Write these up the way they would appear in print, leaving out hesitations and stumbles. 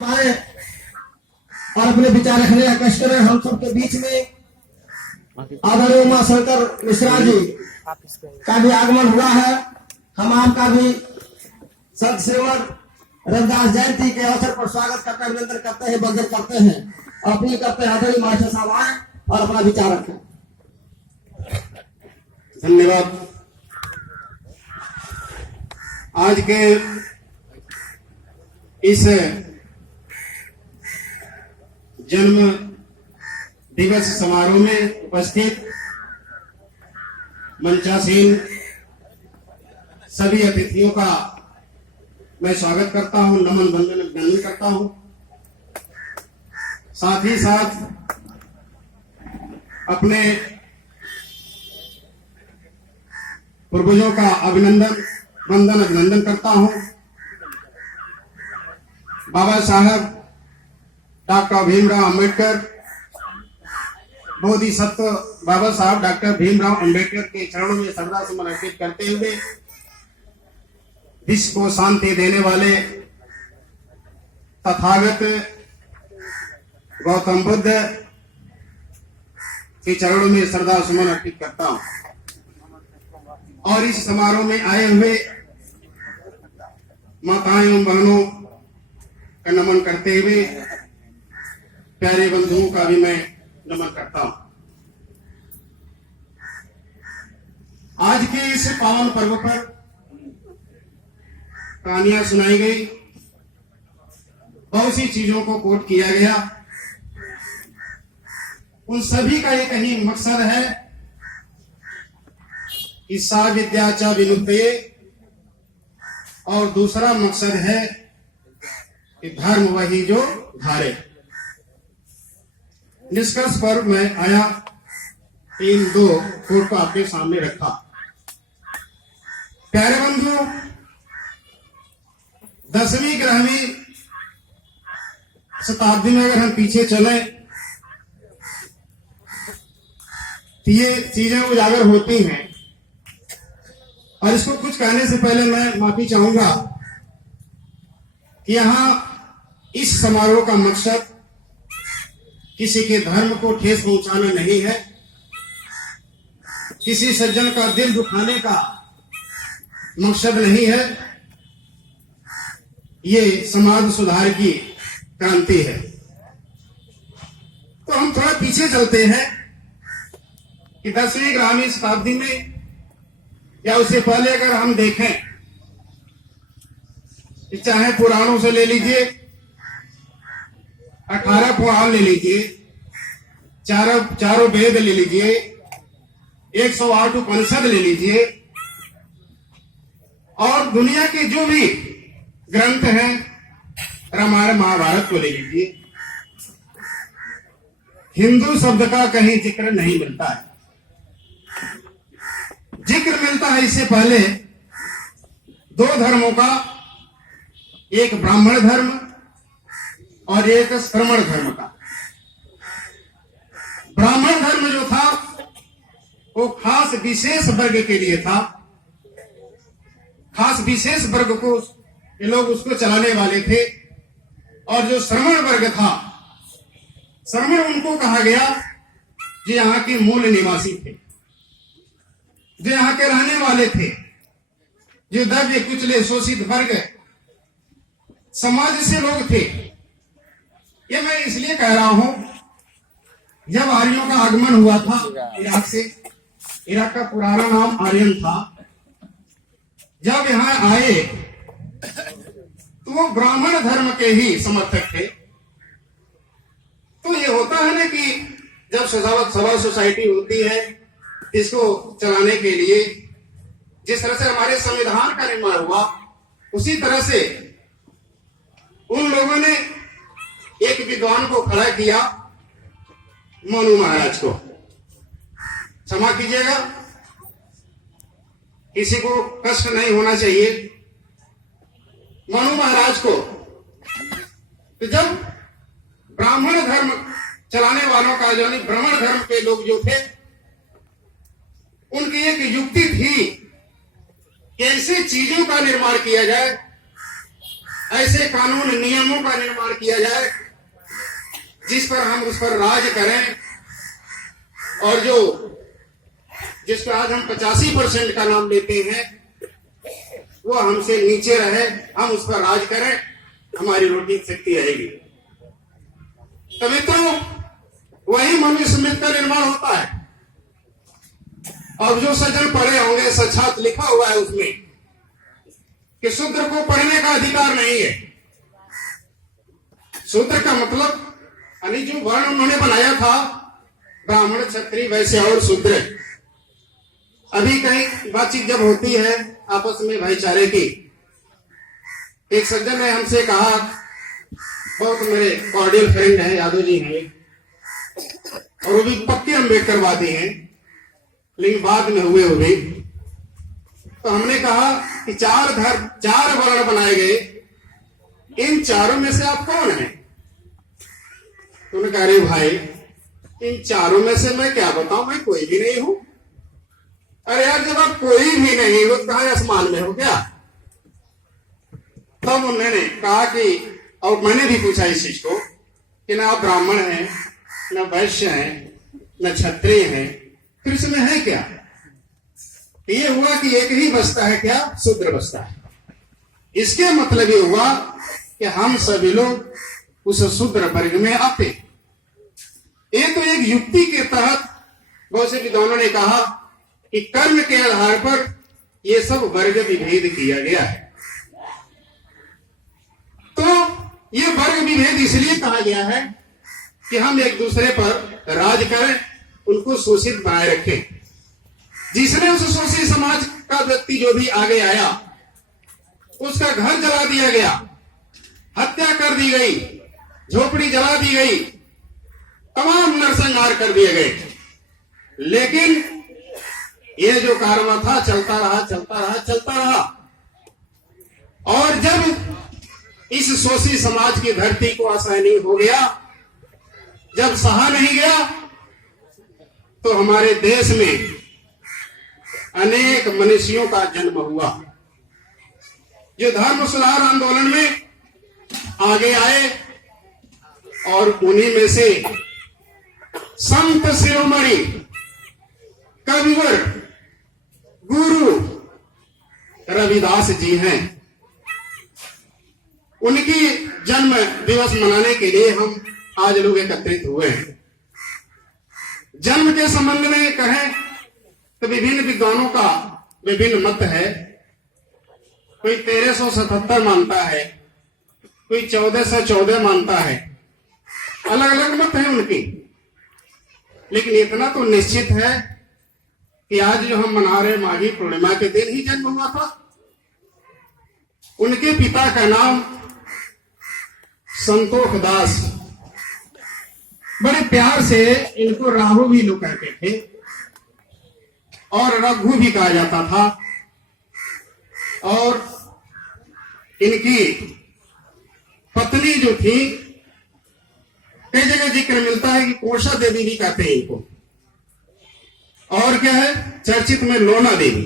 आए और अपने विचार रखने का कष्ट करें। हम सबके बीच में आदरणीय उमा शंकर मिश्रा जी का भी आगमन हुआ है। हम आपका भी संत श्रीमद रविदास जयंती के अवसर पर स्वागत करते हैं, अभिनंदन करते हैं, वंदन करते हैं और अपील करते हैं आदरणीय मास्टर साहब आए और अपना विचार रखें। धन्यवाद। आज के इस जन्म दिवस समारोह में उपस्थित मंचासीन सभी अतिथियों का मैं स्वागत करता हूं, नमन वंदन अभिनंदन करता हूं। साथ ही साथ अपने पूर्वजों का वंदन अभिनंदन करता हूं। बाबा साहब डॉक्टर भीमराव अंबेडकर, बोधिसत्व बाबा साहब डॉक्टर भीमराव अंबेडकर के चरणों में श्रद्धा सुमन अर्पित करते हुए विश्व को शांति देने वाले तथागत गौतम बुद्ध के चरणों में श्रद्धा सुमन अर्पित करता हूं और इस समारोह में आए हुए माताएं एवं बहनों का नमन करते हुए प्यारे बंधुओं का भी मैं नमन करता हूं। आज के इस पावन पर्व पर कहानियां सुनाई गई, बहुत सी चीजों को कोट किया गया। उन सभी का एक ही मकसद है कि सा विद्या च विमुक्तये, और दूसरा मकसद है कि धर्म वही जो धारे। निष्कर्ष पर मैं आया, इन दो कोट को आपके सामने रखा। प्यारे बंधु, 10वीं 11वीं शताब्दी में अगर हम पीछे चले तो ये चीजें उजागर होती हैं, और इसको कुछ कहने से पहले मैं माफी चाहूंगा कि यहां इस समारोह का मकसद किसी के धर्म को ठेस पहुंचाना नहीं है, किसी सज्जन का दिल दुखाने का मकसद नहीं है। ये समाज सुधार की क्रांति है। तो हम थोड़ा पीछे चलते हैं कि 10वीं 11वीं शताब्दी में या उससे पहले अगर हम देखें, चाहे पुराणों से ले लीजिए, 18 पुराण ले लीजिए, चारों वेद ले लीजिए, 108 उपनिषद ले लीजिए, और दुनिया के जो भी ग्रंथ हैं, रामायण महाभारत को ले लीजिए, हिंदू शब्द का कहीं जिक्र नहीं मिलता है। जिक्र मिलता है इससे पहले दो धर्मों का, एक ब्राह्मण धर्म और एक श्रमण धर्म का। ब्राह्मण धर्म जो था वो खास विशेष वर्ग के लिए था, खास विशेष वर्ग को ये लोग उसको चलाने वाले थे। और जो श्रमण वर्ग था, श्रमण उनको कहा गया जो यहाँ के मूल निवासी थे, जो यहाँ के रहने वाले थे, जो दबे कुचले शोषित वर्ग समाज से लोग थे। ये मैं इसलिए कह रहा हूं, जब आर्यों का आगमन हुआ था इराक से, इराक का पुराना नाम आर्यन था, जब यहां आए तो वो ब्राह्मण धर्म के ही समर्थक थे। तो ये होता है ना कि जब सभा सोसाइटी होती है, इसको चलाने के लिए जिस तरह से हमारे संविधान का निर्माण हुआ, उसी तरह से उन लोगों ने एक विद्वान को खड़ा किया, मनु महाराज को। क्षमा कीजिएगा, किसी को कष्ट नहीं होना चाहिए। मनु महाराज को, तो जब ब्राह्मण धर्म चलाने वालों का, यानी ब्राह्मण धर्म के लोग जो थे, उनकी एक युक्ति थी कि ऐसे चीजों का निर्माण किया जाए ऐसे कानून नियमों का निर्माण किया जाए जिस पर हम उस पर राज करें, और जो जिसका आज हम 85% का नाम लेते हैं वो हमसे नीचे रहे, हम उस पर राज करें, हमारी रोटी शक्ति रहेगी। तो मित्रों, वही मनुस्मृति का निर्माण होता है। अब जो सज्जन पढ़े होंगे, साक्षात लिखा हुआ है उसमें कि शूद्र को पढ़ने का अधिकार नहीं है। शूद्र का मतलब यानी जो वर्ण उन्होंने बनाया था, ब्राह्मण, क्षत्रिय, वैश्य और शूद्र। अभी कहीं बातचीत जब होती है आपस में भाईचारे की, एक सज्जन ने हमसे कहा, बहुत मेरे कॉर्डियल फ्रेंड हैं, यादव जी हैं, और वो भी पक्के अम्बेडकरवादी हैं, लेकिन बाद में हुए। तो हमने कहा कि चार वर्ण बनाए गए, इन चारों में से आप कौन हैं? तो उन्होंने कहा, अरे भाई, इन चारों में से मैं क्या बताऊं, मैं कोई भी नहीं हूं। अरे यार, जब आप कोई भी नहीं हो, कहां आसमान में हो क्या? तब उन्होंने कहा कि, और मैंने भी पूछा इस चीज को कि ना आप ब्राह्मण हैं, न वैश्य हैं, न क्षत्रिय हैं, फिर इसमें है क्या? ये हुआ कि एक ही बचता है, क्या? शूद्र बचता है। इसके मतलब ये हुआ कि हम सभी लोग उस शूद्र वर्ग में आते। ये तो एक युक्ति के तहत बहुत से विद्वानों ने कहा कि कर्म के आधार पर ये सब वर्ग विभेद किया गया है। तो ये वर्ग विभेद इसलिए कहा गया है कि हम एक दूसरे पर राज करें, उनको शोषित बनाए रखें। जिसने उस शोषित समाज का व्यक्ति जो भी आगे आया, उसका घर जला दिया गया, हत्या कर दी गई, झोपड़ी जला दी गई, तमाम नरसंहार कर दिए गए। लेकिन ये जो कारवा था चलता रहा। और जब इस शोषित समाज की धरती को असहनीय हो गया, जब सहा नहीं गया, तो हमारे देश में अनेक मनुष्यों का जन्म हुआ, जो धर्म सुधार आंदोलन में आगे आए। और उन्हीं में से संत शिरोमणि कविवर गुरु रविदास जी हैं। उनकी जन्म दिवस मनाने के लिए हम आज लोग एकत्रित हुए हैं। जन्म के संबंध में कहें तो विभिन्न विद्वानों का विभिन्न मत है। कोई 1377 मानता है, कोई 1414 मानता है, अलग अलग मत है उनकी। लेकिन इतना तो निश्चित है कि आज जो हम मना रहे माघी पूर्णिमा के दिन ही जन्म हुआ था। उनके पिता का नाम संतोष दास, बड़े प्यार से इनको राहु भी लोग कहते थे और रघु भी कहा जाता था। और इनकी पत्नी जो थी, कई जगह जिक्र मिलता है कि कोषा देवी भी कहते हैं इनको, और क्या है चर्चित में लोना देवी।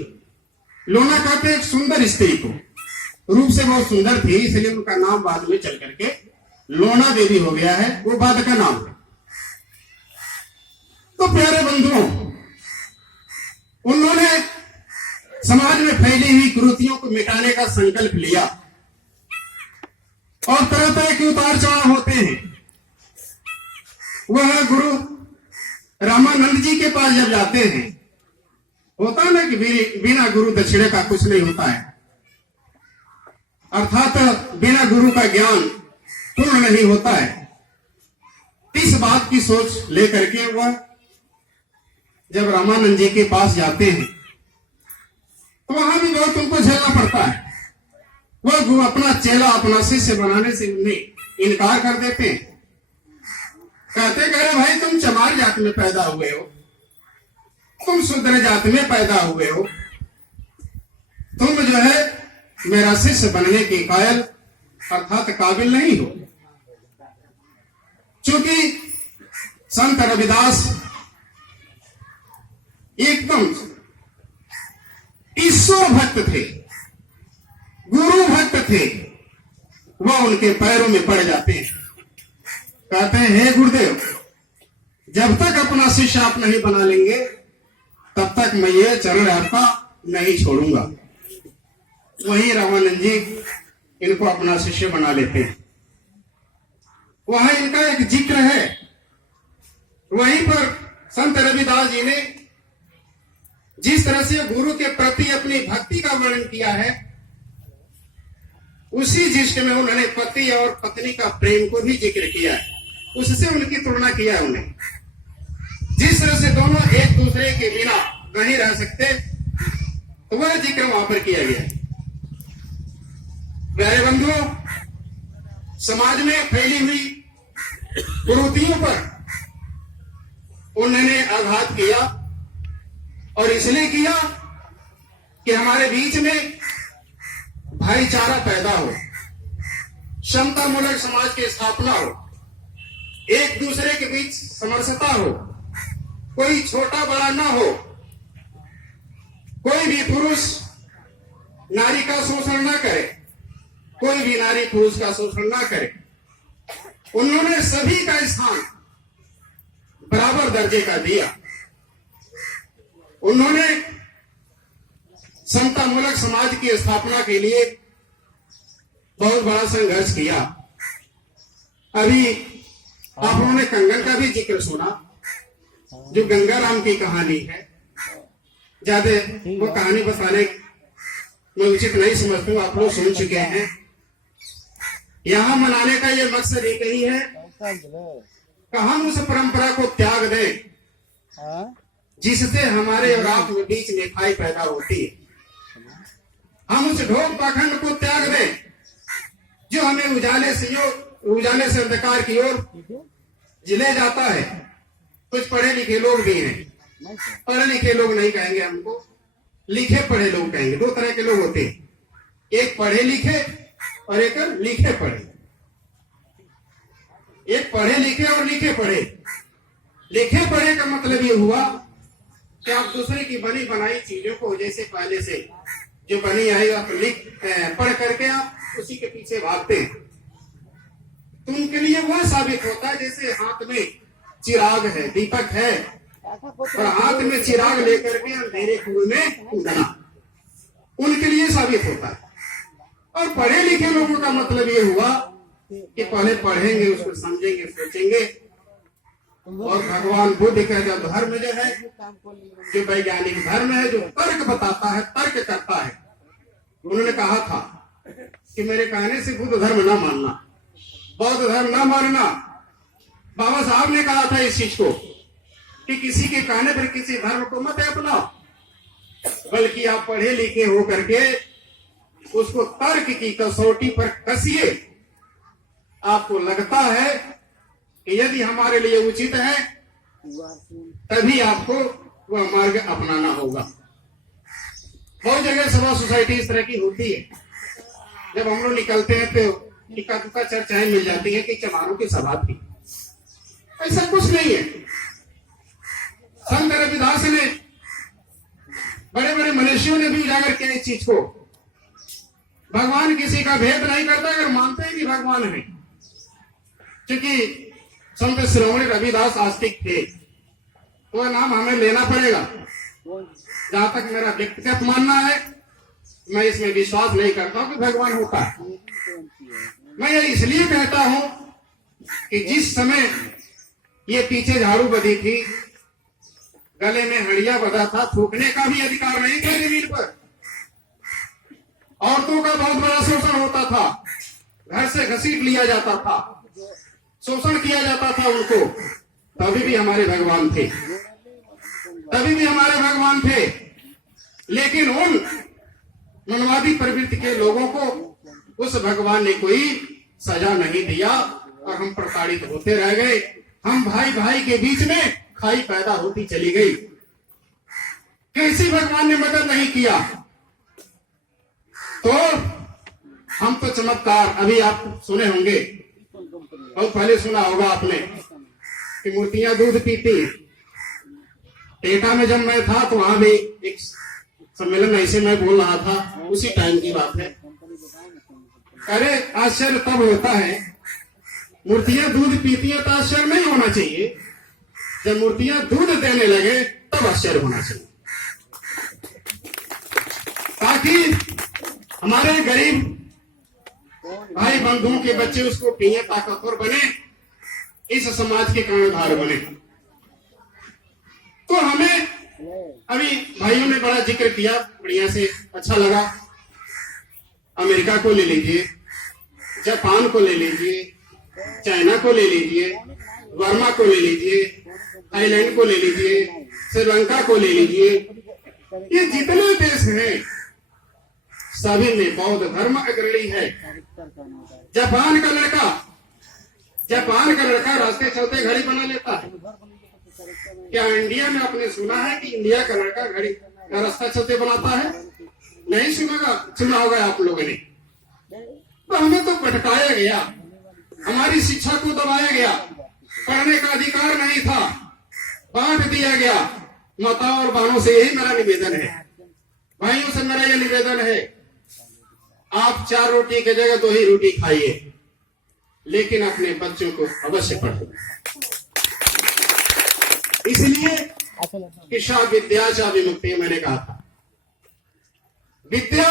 लोना कहते हैं एक सुंदर स्त्री को, रूप से बहुत सुंदर थी, इसलिए उनका नाम बाद में चल करके लोना देवी हो गया है, वो बाद का नाम है। तो प्यारे बंधुओं, उन्होंने समाज में फैली हुई कुरीतियों को मिटाने का संकल्प लिया और तरह तरह के उतार चढ़ाव होते हैं। वह गुरु रामानंद जी के पास जब जाते हैं, होता ना कि बिना गुरु दक्षिणे का कुछ नहीं होता है, अर्थात बिना गुरु का ज्ञान पूर्ण नहीं होता है। इस बात की सोच लेकर के वह जब रामानंद जी के पास जाते हैं तो वहां भी बहुत उनको झेलना पड़ता है। वह अपना चेला, अपना शिष्य बनाने से उन्हें इनकार कर देते हैं। कहते कह भाई, तुम चमार जात में पैदा हुए हो, तुम शूद्र जात में पैदा हुए हो, तुम जो है मेरा शिष्य बनने के कायल अर्थात काबिल नहीं हो। चूंकि संत रविदास एकदम ईश्वर भक्त थे, गुरु भक्त थे, वह उनके पैरों में पड़ जाते हैं। कहते हैं, हे गुरुदेव, जब तक अपना शिष्य आप नहीं बना लेंगे तब तक मैं ये चरण आपका नहीं छोड़ूंगा। वहीं रामानंद जी इनको अपना शिष्य बना लेते हैं। वहां इनका एक जिक्र है। वहीं पर संत रविदास जी ने जिस तरह से गुरु के प्रति अपनी भक्ति का वर्णन किया है, उसी जिक्र में उन्होंने पति और पत्नी का प्रेम को भी जिक्र किया है। उससे उनकी तुलना किया है उन्हें। जिस तरह से दोनों एक दूसरे के बिना नहीं रह सकते, तो वह जिक्र वहां पर किया गया है। प्यारे बंधुओं, समाज में फैली हुई कुरीतियों पर उन्होंने आघात किया, और इसलिए किया कि हमारे बीच में भाईचारा पैदा हो, क्षमता मूलक समाज की स्थापना हो, एक दूसरे के बीच समरसता हो, कोई छोटा बड़ा ना हो, कोई भी पुरुष नारी का शोषण ना करे, कोई भी नारी पुरुष का शोषण ना करे। उन्होंने सभी का स्थान बराबर दर्जे का दिया। उन्होंने समता मूलक समाज की स्थापना के लिए बहुत बड़ा संघर्ष किया। अभी आप लोगों ने कंगन का भी जिक्र सुना, जो गंगाराम की कहानी है। ज्यादा वो कहानी बताने मैं उचित नहीं समझता हूँ, आप लोग सुन चुके हैं। यहाँ मनाने का ये मकसद एक ही है कि हम उस परंपरा को त्याग दें जिससे हमारे और आप के बीच नेकाई पैदा होती है। हम उस ढोंग पाखंड को त्याग दें जो हमें उजाले से अंधकार की ओर ले जाता है। कुछ पढ़े लिखे लोग भी हैं, पढ़े लिखे लोग नहीं कहेंगे हमको, लिखे पढ़े लोग कहेंगे। दो तरह के लोग होते हैं, एक पढ़े लिखे और एक लिखे पढ़े। एक पढ़े लिखे और लिखे पढ़े। लिखे पढ़े का मतलब ये हुआ कि आप दूसरे की बनी बनाई चीजों को, जैसे पहले से जो बनी आई आप पढ़ करके आप उसी के पीछे भागते हैं, तो उनके लिए वह साबित होता है जैसे हाथ में चिराग है, दीपक है, और हाथ में चिराग लेकर के अंधेरे कुएं में कूदना, उनके लिए साबित होता है। और पढ़े लिखे लोगों का मतलब ये हुआ कि पहले पढ़ेंगे, उसको समझेंगे, सोचेंगे। और भगवान बुद्ध का जो धर्म जो है, जो वैज्ञानिक धर्म है, जो तर्क बताता है, तर्क करता है, उन्होंने कहा था कि मेरे कहने से बुद्ध धर्म ना मानना, बौद्ध धर्म ना मानना। बाबा साहब ने कहा था इस चीज को कि किसी के कहने पर किसी धर्म को मत अपनाओ, बल्कि आप पढ़े लिखे हो करके उसको तर्क की कसौटी पर कसिए। आपको लगता है कि यदि हमारे लिए उचित है तभी आपको वह मार्ग अपनाना होगा। बहुत जगह सभा सोसाइटी इस तरह की होती है। जब हम लोग निकलते हैं तो इक्का दुक्का चर्चाएं मिल जाती है कि चमारों की सभा थी। ऐसा कुछ नहीं है। संत रविदास ने, बड़े बड़े मनुष्यों ने भी उजागर किया इस चीज को। भगवान किसी का भेद नहीं करता अगर मानते हैं कि भगवान है। क्योंकि संत श्रोमणी रविदास आस्तिक थे, वह नाम हमें लेना पड़ेगा। जहां तक मेरा व्यक्तिगत मानना है, मैं इसमें विश्वास नहीं करता हूं कि भगवान होता है। मैं ये इसलिए कहता हूं कि जिस समय ये पीछे झाड़ू बधी थी, गले में हड़िया बधा था, थूकने का भी अधिकार नहीं था जमीन पर। औरतों का बहुत बड़ा शोषण होता था, घर से घसीट लिया जाता था, शोषण किया जाता था उनको। तभी भी हमारे भगवान थे, तभी भी हमारे भगवान थे। लेकिन उन मनवादी प्रवृत्ति के लोगों को उस भगवान ने कोई सजा नहीं दिया और हम प्रताड़ित होते रह गए। हम भाई भाई के बीच में खाई पैदा होती चली गई। किसी भगवान ने मदद नहीं किया। तो हम तो चमत्कार, अभी आप सुने होंगे, बहुत पहले सुना होगा आपने कि मूर्तियां दूध पीती। टेटा में जब मैं था तो वहां भी एक सम्मेलन ऐसे मैं बोल रहा था, उसी टाइम की बात है। अरे आश्चर्य तब होता है, मूर्तियां दूध पीती हैं तो आश्चर्य नहीं होना चाहिए, जब मूर्तियां दूध देने लगे तब आश्चर्य होना चाहिए, ताकि हमारे गरीब भाई बंधुओं के बच्चे उसको पिए, ताकतवर बने, इस समाज के कर्णधार बने। तो हमें अभी भाइयों ने बड़ा जिक्र किया, बढ़िया से अच्छा लगा। अमेरिका को ले लीजिए, जापान को ले लीजिए, चाइना को ले लीजिए, वर्मा को ले लीजिए, थाईलैंड को ले लीजिए, श्रीलंका को ले लीजिए, ये जितने देश हैं सभी में बौद्ध धर्म अग्रणी है। जापान का लड़का रास्ते चलते घड़ी बना लेता है। क्या इंडिया में आपने सुना है कि इंडिया का लड़का घड़ी का रास्ता चलते बनाता है? नहीं सुना होगा आप लोगों ने। तो हमें तो भटकाया गया, हमारी शिक्षा को दबाया गया, पढ़ने का अधिकार नहीं था, बांट दिया गया। माताओं और बहनों से यही मेरा निवेदन है, भाइयों से मेरा यह निवेदन है, आप 4 रोटी की जगह 2 ही रोटी खाइए, लेकिन अपने बच्चों को अवश्य पढ़ाइए। इसलिए शिक्षा विद्या च विमुक्ति मैंने कहा था। विद्या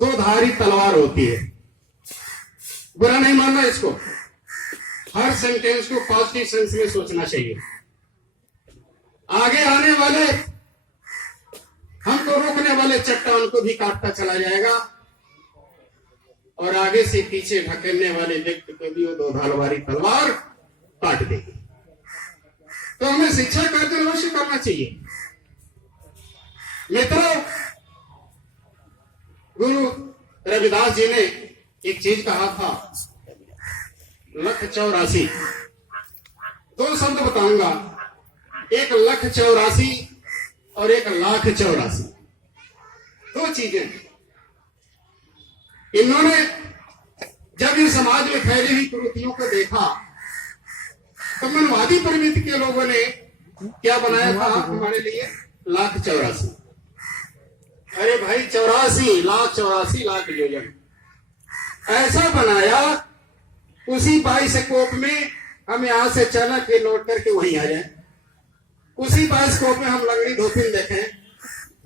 2-धारी तलवार होती है। बुरा नहीं मानना इसको, हर सेंटेंस को पॉजिटिव सेंस में सोचना चाहिए। आगे आने वाले हमको रोकने वाले चट्टान को भी काटता चला जाएगा, और आगे से पीछे ढकेलने वाले व्यक्ति को भी वो 2-धारी तलवार काट देगी। तो हमें शिक्षा कार्य अवश्य करना चाहिए। मित्रों, गुरु रविदास जी ने एक चीज कहा था, 1,84,000। 2 शब्द बताऊंगा, 1,84,000 और 1,84,000, 2 चीजें। इन्होंने जब इस समाज में फैली हुई कुरीतियों को देखा तो मनवादी प्रवृत्ति के लोगों ने क्या बनाया था हमारे लिए? 1,84,000। अरे भाई 84 लाख योजन ऐसा बनाया, उसी 22 कोप में हम यहां से चला के लौट करके वहीं आ जाए। उसी 22 कोप में हम लंगड़ी धोपिन देखें,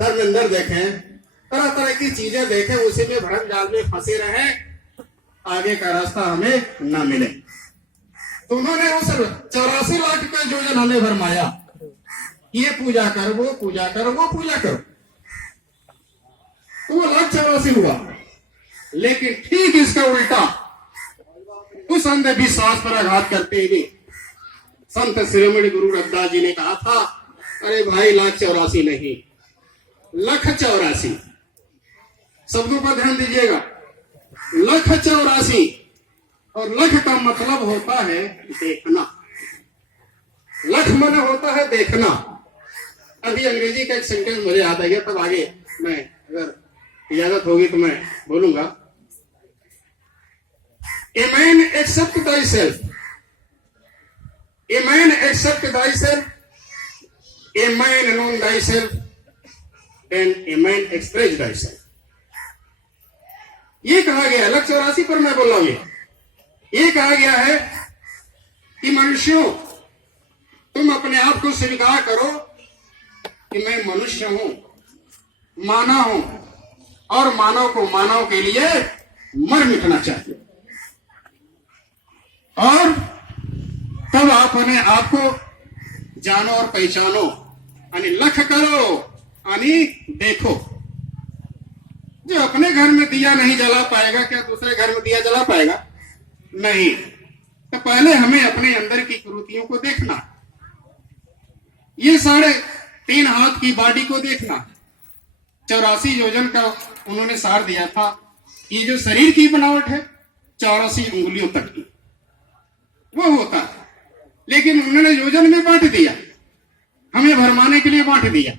धर्मेंद्र देखें, तरह तरह की चीजें देखें, उसी में भ्रम जाल में फंसे रहे, आगे का रास्ता हमें न मिले। तो उन्होंने उस 84 लाख का योजन हमें भरमाया, ये पूजा कर, वो पूजा कर, वो पूजा करो, तो वो 1,84,000 हुआ। लेकिन ठीक इसका उल्टा उस अंधविश्वास पर आघात करते हुए संत शिरोमणि गुरु रविदास जी ने कहा था, अरे भाई 1,84,000 नहीं, 1,84,000। शब्दों पर ध्यान दीजिएगा, 1,84,000। और लख का मतलब होता है देखना, लख मन होता है देखना। अभी अंग्रेजी का एक सेंटेंस मुझे याद आ गया, तब आगे मैं अगर इजाजत होगी तो मैं बोलूंगा। A man accept thyself, a man accept thyself, a man known thyself, and a man express thyself। ये कहा गया 1,84,000 पर मैं बोल रहा हूं। ये कहा गया है कि मनुष्यों, तुम अपने आप को स्वीकार करो कि मैं मनुष्य हूं, मानव हूं, और मानव को मानव के लिए मर मिटना चाहिए। और तब आप अपने आप को जानो और पहचानो, यानी लख करो, यानी देखो। जो अपने घर में दिया नहीं जला पाएगा, क्या दूसरे घर में दिया जला पाएगा? नहीं। तो पहले हमें अपने अंदर की कुरीतियों को देखना, ये 3.5 हाथ की बॉडी को देखना। 84 योजन का उन्होंने सार दिया था। ये जो शरीर की बनावट है 84 उंगलियों तक की वो होता है, लेकिन उन्होंने योजन में बांट दिया, हमें भरमाने के लिए बांट दिया।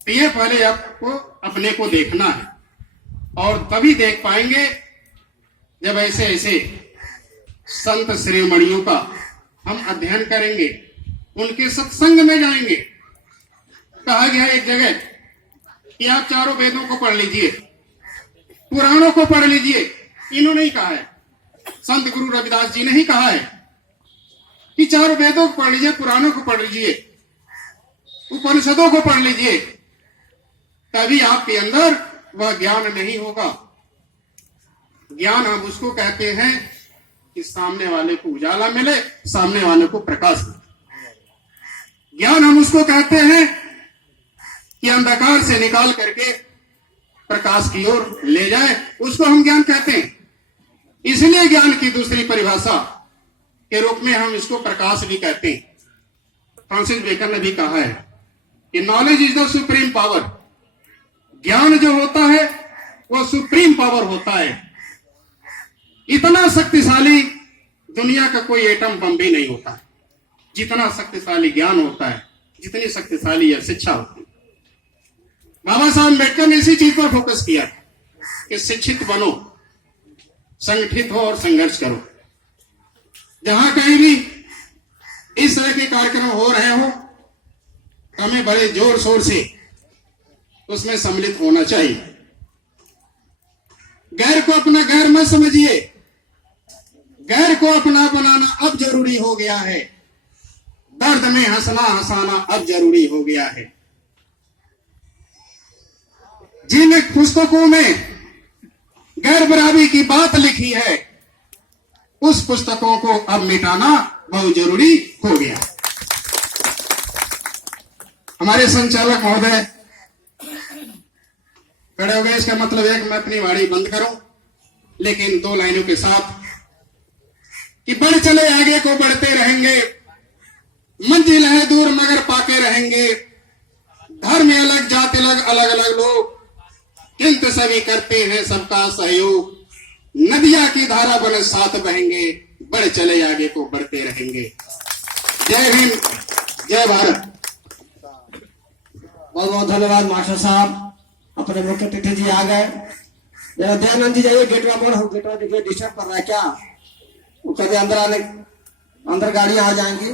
तो ये पहले आपको अपने को देखना है, और तभी देख पाएंगे जब ऐसे ऐसे संत श्रीमणियों का हम अध्ययन करेंगे, उनके सत्संग में जाएंगे। कहा गया एक जगह कि आप 4 वेदों को पढ़ लीजिए, पुराणों को पढ़ लीजिए, इन्होंने ही कहा है, संत गुरु रविदास जी ने ही कहा है कि चारों वेदों को पढ़ लीजिए, पुराणों को पढ़ लीजिए, उपनिषदों को पढ़ लीजिए, तभी आपके अंदर वह ज्ञान नहीं होगा। ज्ञान हम उसको कहते हैं कि सामने वाले को उजाला मिले, सामने वाले को प्रकाश मिले। ज्ञान हम उसको कहते हैं कि अंधकार से निकाल करके प्रकाश की ओर ले जाए, उसको हम ज्ञान कहते हैं। इसलिए ज्ञान की दूसरी परिभाषा के रूप में हम इसको प्रकाश भी कहते हैं। फ्रांसिस बेकन ने भी कहा है कि knowledge is the supreme power. ज्ञान जो होता है वह सुप्रीम पावर होता है। इतना शक्तिशाली दुनिया का कोई एटम बम भी नहीं होता है जितना शक्तिशाली ज्ञान होता है, जितनी शक्तिशाली यह शिक्षा होती है। बाबा साहब अम्बेडकर ने इसी चीज पर फोकस किया कि शिक्षित बनो, संगठित हो और संघर्ष करो। जहां कहीं भी इस तरह के कार्यक्रम हो रहे हो, हमें बड़े जोर शोर से उसमें सम्मिलित होना चाहिए। गैर को अपना गैर मत समझिए, गैर को अपना बनाना अब जरूरी हो गया है। दर्द में हंसना हंसाना अब जरूरी हो गया है। जिन पुस्तकों में गैर बराबरी की बात लिखी है, उस पुस्तकों को अब मिटाना बहुत जरूरी हो गया। हमारे संचालक महोदय खड़े हो गए, इसका मतलब है कि मैं अपनी वाणी बंद करूं, लेकिन 2 लाइनों के साथ कि बढ़ चले आगे को बढ़ते रहेंगे, मंजिल है दूर मगर पाके रहेंगे। धर्म अलग, जाति अलग, अलग अलग लोग, किंतु सभी करते हैं सबका सहयोग। नदिया की धारा बने साथ बहेंगे, बढ़ चले आगे को बढ़ते रहेंगे। जय हिंद, जय भारत। बहुत बहुत धन्यवाद मास्टर साहब। अपने मुख्य अतिथि जी आ गए। जरा दयानंद जी जाइए, गेट पर हो, गेट पर देखिए डिस्टर्ब कर रहा है क्या? वो कभी अंदर गाड़ियां आ जाएंगी।